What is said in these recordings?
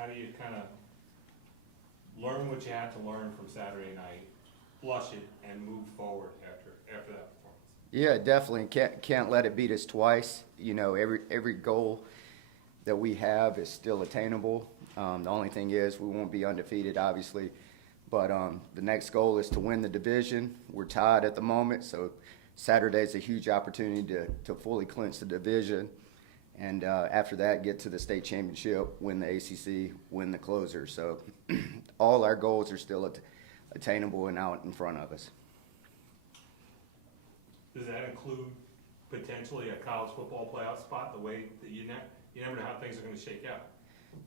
How do you kind of learn what you had to learn from Saturday night, flush it, and move forward after that performance? Yeah, definitely. Can't let it beat us twice. You know, every goal that we have is still attainable. The only thing is we won't be undefeated, obviously. But the next goal is to win the division. We're tied at the moment, so Saturday's a huge opportunity to fully clinch the division. And after that, get to the state championship, win the ACC, win the closer. So all our goals are still attainable and out in front of us. Does that include potentially a college football playoff spot, the way that you never know how things are going to shake out?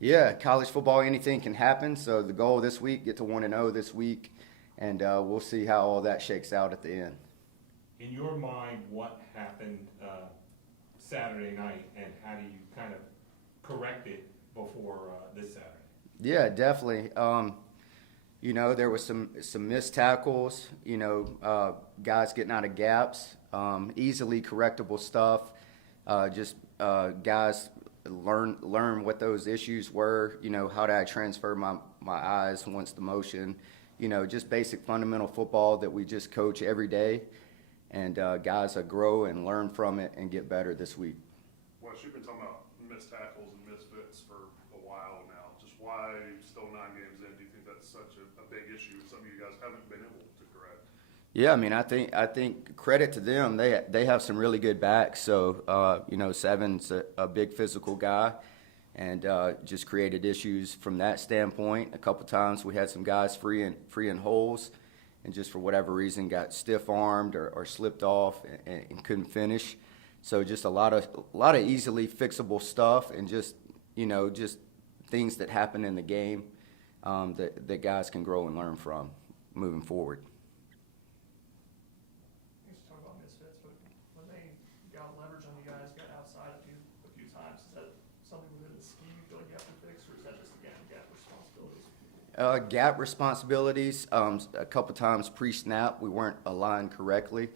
Yeah, college football, anything can happen. So the goal this week, get to 1-0 this week, and we'll see how all that shakes out at the end. In your mind, what happened Saturday night, and how do you kind of correct it before this Saturday? Yeah, definitely. You know, there was some missed tackles, you know, guys getting out of gaps, easily correctable stuff, just guys learn what those issues were, you know, how did I transfer my eyes once the motion, you know, just basic fundamental football that we just coach every day, and guys grow and learn from it and get better this week. Wes, you've been talking about missed tackles and misfits for a while now. Just why still 9 games in, do you think that's such a big issue, something you guys haven't been able to correct? Yeah, I mean, I think credit to them. They have some really good backs. So you know, Seven's a big physical guy, and just created issues from that standpoint. A couple times we had some guys free in holes, and just for whatever reason got stiff armed or slipped off and couldn't finish. So just a lot of easily fixable stuff, and just, you know, just things that happen in the game that guys can grow and learn from moving forward. Talk about misfits, but when they got leverage on you guys, got outside a few times, is that something within the scheme you feel like you have to fix, or is that just, again, gap responsibilities? Gap responsibilities, a couple times pre-snap we weren't aligned correctly,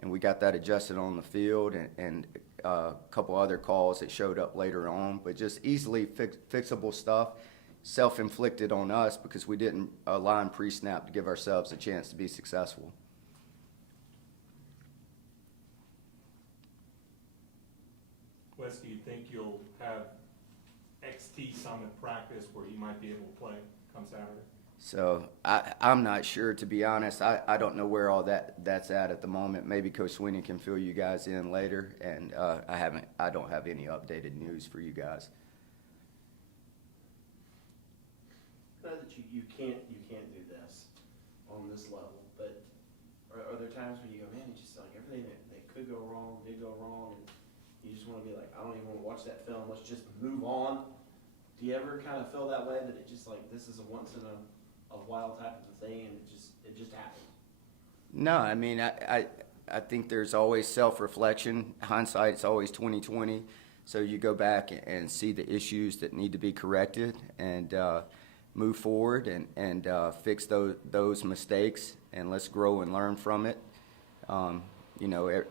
and we got that adjusted on the field, and a couple other calls that showed up later on, but just easily fixable stuff, self-inflicted on us because we didn't align pre-snap to give ourselves a chance to be successful. Wes, do you think you'll have XT Summit practice where he might be able to play come Saturday? So I'm not sure, to be honest. I don't know where all that's at the moment. Maybe Coach Sweeney can fill you guys in later, and I don't have any updated news for you guys. I know that you can't do this on this level, but are there times when you go, man, it's just like everything that could go wrong did go wrong, and you just want to be like, I don't even want to watch that film, let's just move on? Do you ever kind of feel that way, that it just like this is a once in a while type of a thing, and it just happened? No, I mean, I think there's always self-reflection. Hindsight's always 20/20. So you go back and see the issues that need to be corrected, and move forward and fix those mistakes, and let's grow and learn from it. You know,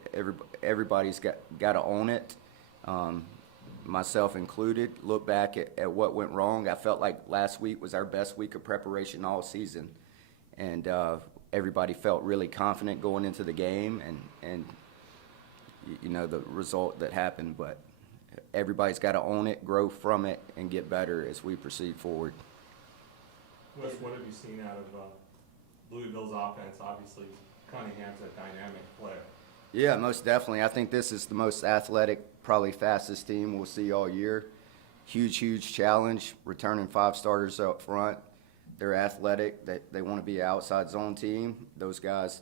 everybody's got to own it, myself included. Look back at what went wrong. I felt like last week was our best week of preparation all season, and everybody felt really confident going into the game, and you know, the result that happened. But everybody's got to own it, grow from it, and get better as we proceed forward. Wes, what have you seen out of Louisville's offense? Obviously, Cunningham's a dynamic player. Yeah, most definitely. I think this is the most athletic, probably fastest team we'll see all year. Huge challenge, returning 5 starters up front. They're athletic. They want to be an outside zone team. Those guys,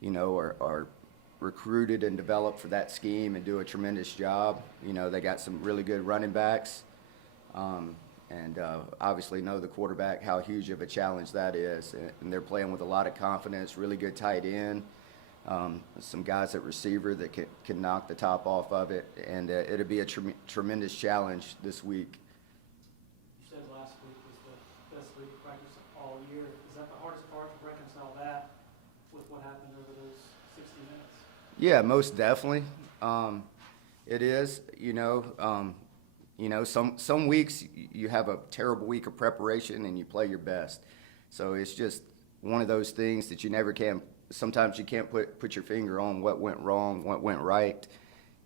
you know, are recruited and developed for that scheme and do a tremendous job. You know, they got some really good running backs. And obviously know the quarterback, how huge of a challenge that is. And they're playing with a lot of confidence, really good tight end, some guys at receiver that can knock the top off of it. And it'll be a tremendous challenge this week. You said last week was the best week of practice all year. Is that the hardest part, to reconcile that with what happened over those 60 minutes? Yeah, most definitely. It is, you know. You know, some weeks you have a terrible week of preparation and you play your best. So it's just one of those things that you never can. Sometimes you can't put your finger on what went wrong, what went right,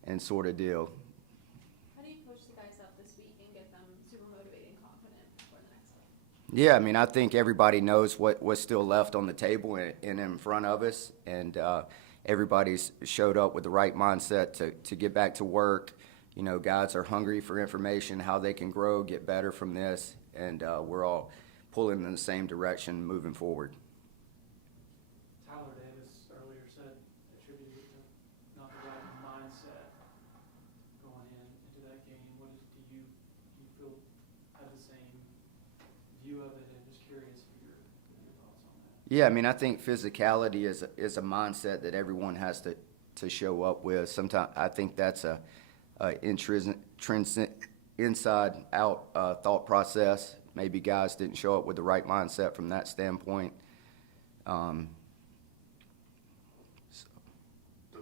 and sort of deal. How do you coach the guys up this week and get them super motivated and confident for the next week? Yeah, I mean, I think everybody knows what's still left on the table and in front of us, and everybody's showed up with the right mindset to get back to work. You know, guys are hungry for information, how they can grow, get better from this, and we're all pulling in the same direction moving forward. Tyler Davis earlier said, attributed it to not the right mindset going into that game. Do you feel have the same view of it? And just curious for your thoughts on that. Yeah, I mean, I think physicality is a mindset that everyone has to show up with. Sometimes I think that's a intrinsic, inside-out thought process. Maybe guys didn't show up with the right mindset from that standpoint. Does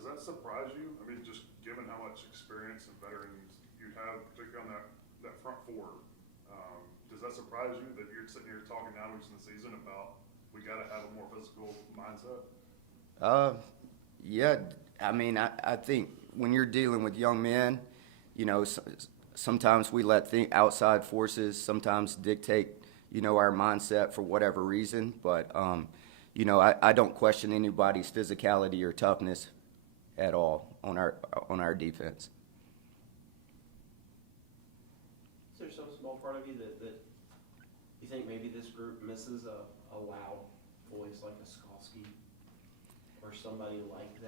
that surprise you? I mean, just given how much experience and veterans you have, particularly on that front four, does that surprise you that you're sitting here talking now weeks in the season about we got to have a more physical mindset? Yeah, I mean, I think when you're dealing with young men, you know, sometimes we let outside forces sometimes dictate, you know, our mindset for whatever reason. But, you know, I don't question anybody's physicality or toughness at all on our defense. Is there some small part of you that you think maybe this group misses a loud voice like a Skalski or somebody like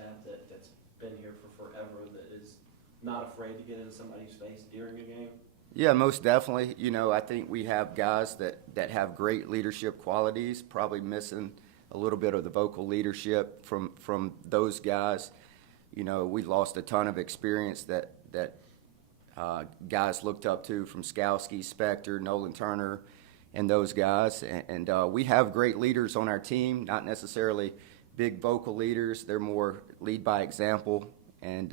that's been here for forever that is not afraid to get in somebody's face during a game? Yeah, most definitely. You know, I think we have guys that have great leadership qualities, probably missing a little bit of the vocal leadership from those guys. You know, we lost a ton of experience that guys looked up to, from Skalski, Spector, Nolan Turner, and those guys. And we have great leaders on our team, not necessarily big vocal leaders. They're more lead by example. And,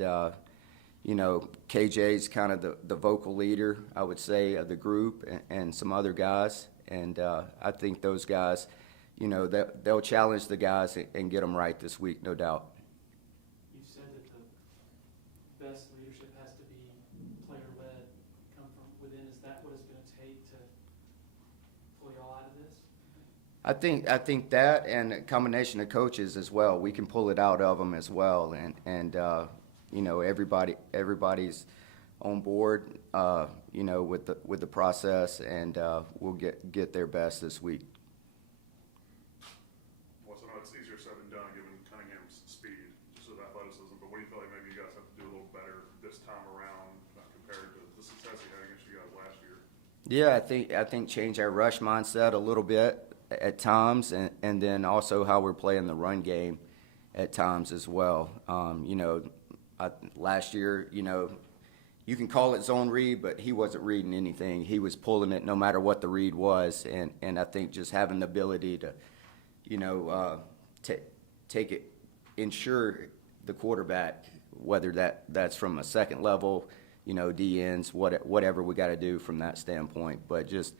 you know, KJ's kind of the vocal leader, I would say, of the group, and some other guys. And I think those guys, you know, they'll challenge the guys and get them right this week, no doubt. You said that the best leadership has to be player-led, come from within. Is that what it's going to take to pull y'all out of this? I think that, and a combination of coaches as well, we can pull it out of them as well, and you know, everybody's on board, you know, with the process, and we'll get their best this week. Well, so I know it's easier said than done given Cunningham's speed, just with athleticism, but what do you feel like maybe you guys have to do a little better this time around compared to the success you had against you guys last year? Yeah, I think change our rush mindset a little bit at times, and then also how we're playing the run game at times as well. You know, last year, you know, you can call it zone read, but he wasn't reading anything. He was pulling it no matter what the read was, and I think just having the ability to, you know, take it, ensure the quarterback, whether that's from a second level, you know, DNs, whatever we got to do from that standpoint. But just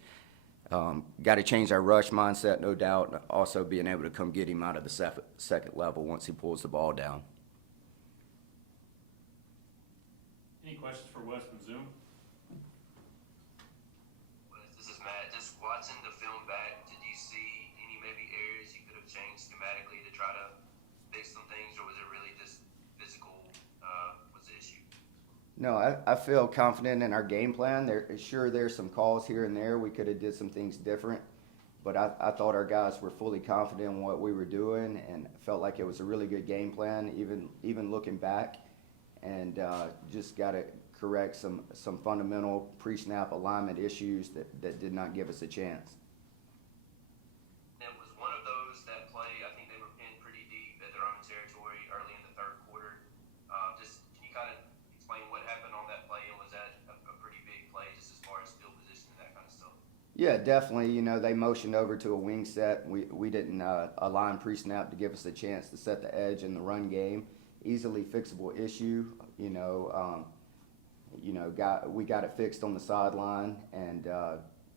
got to change our rush mindset, no doubt, and also being able to come get him out of the second level once he pulls the ball down. Any questions for Wes from Zoom? This is Matt. Just watching the film back, did you see any maybe areas you could have changed schematically to try to fix some things, or was it really just physical was the issue? No, I feel confident in our game plan. There's some calls here and there. We could have did some things different, but I thought our guys were fully confident in what we were doing, and felt like it was a really good game plan, even looking back. And just got to correct some fundamental pre-snap alignment issues that did not give us a chance. And was one of those that play, I think they were pinned pretty deep at their own territory early in the third quarter. Just can you kind of explain what happened on that play, and was that a pretty big play just as far as field position and that kind of stuff? Yeah, definitely. You know, they motioned over to a wing set. We didn't align pre-snap to give us a chance to set the edge in the run game. Easily fixable issue. You know, we got it fixed on the sideline, and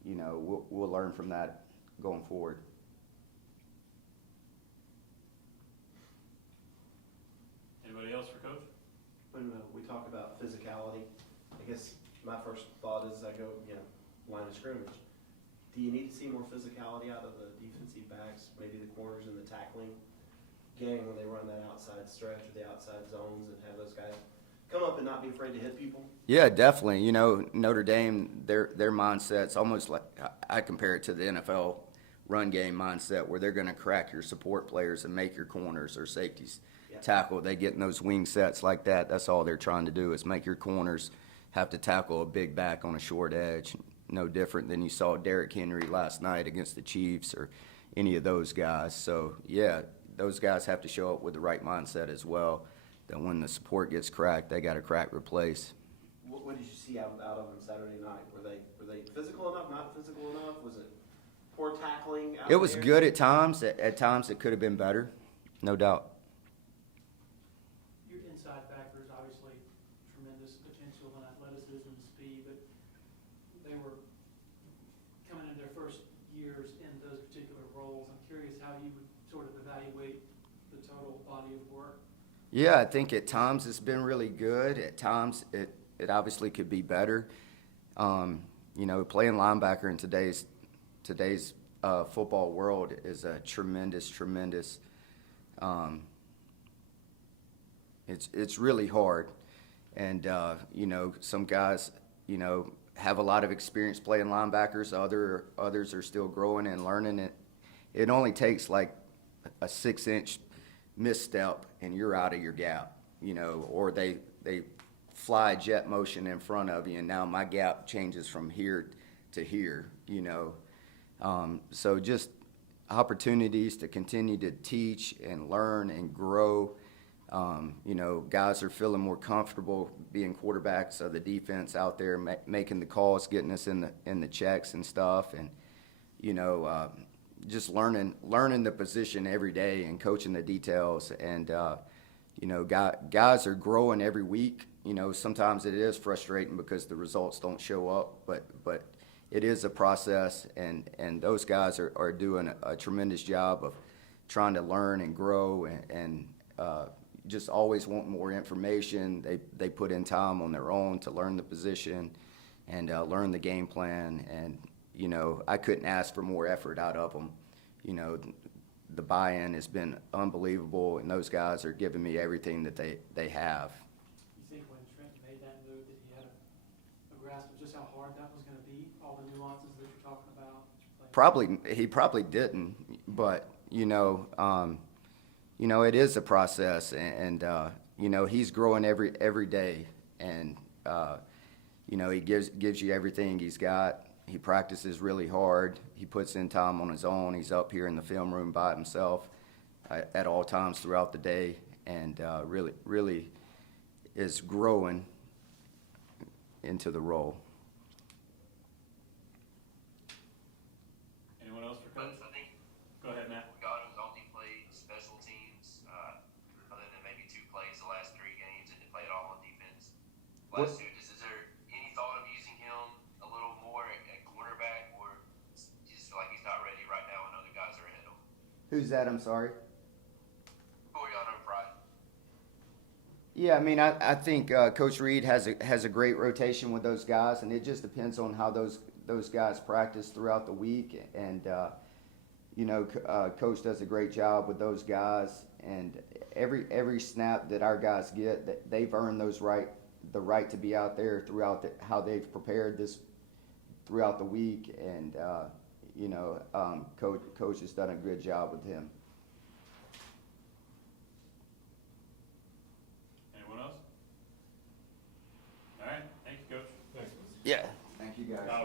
we'll learn from that going forward. Anybody else for Coach? When we talk about physicality, I guess my first thought is I go, line of scrimmage. Do you need to see more physicality out of the defensive backs, maybe the corners and the tackling game when they run that outside stretch or the outside zones, and have those guys come up and not be afraid to hit people? Yeah, definitely. Notre Dame, their mindset's almost like, I compare it to the NFL run game mindset, where they're going to crack your support players and make your corners or safeties tackle. They get in those wing sets like that. That's all they're trying to do, is make your corners have to tackle a big back on a short edge. No different than you saw Derrick Henry last night against the Chiefs or any of those guys. So, yeah, those guys have to show up with the right mindset as well, that when the support gets cracked, they got to crack replace. What did you see out of them Saturday night? Were they physical enough, not physical enough? Was it poor tackling out It was there? good at times. At times it could have been better, no doubt. Your inside backers, obviously tremendous potential and athleticism and speed, but they were coming in their first years in those particular roles. I'm curious how you would sort of evaluate the total body of work. Yeah, I think at times it's been really good. At times it obviously could be better. Playing linebacker in today's football world is a tremendous. It's really hard, and some guys have a lot of experience playing linebackers. Others are still growing and learning it. It only takes like a 6-inch misstep and you're out of your gap, or they fly jet motion in front of you, and now my gap changes from here to here, So just opportunities to continue to teach and learn and grow. Guys are feeling more comfortable being quarterbacks of the defense out there, making the calls, getting us in the checks and stuff, and just learning the position every day and coaching the details. And guys are growing every week. Sometimes it is frustrating because the results don't show up, but it is a process, and those guys are doing a tremendous job of trying to learn and grow and just always want more information. They put in time on their own to learn the position and learn the game plan. And, I couldn't ask for more effort out of them. The buy-in has been unbelievable, and those guys are giving me everything that they have. You think when Trent made that move that he had a grasp of just how hard that was going to be, all the nuances that you're talking about? He probably didn't, but it is a process, and he's growing every day, and he gives you everything he's got. He practices really hard. He puts in time on his own. He's up here in the film room by himself at all times throughout the day, and really is growing into the role. Anyone else for Coach? I think Go ahead, Matt. Gardner's only played special teams, other than maybe 2 plays the last 3 games, and he played all on defense last 2. Is there any thought of using him a little more at cornerback, or do you just feel like he's not ready right now and other guys are ahead of him? Who's that? I'm sorry. Coriano Pride. Yeah, I think Coach Reed has a great rotation with those guys, and it just depends on how those guys practice throughout the week. And Coach does a great job with those guys, and every snap that our guys get, that they've earned the right to be out there throughout how they've prepared this throughout the week. And Coach has done a good job with him.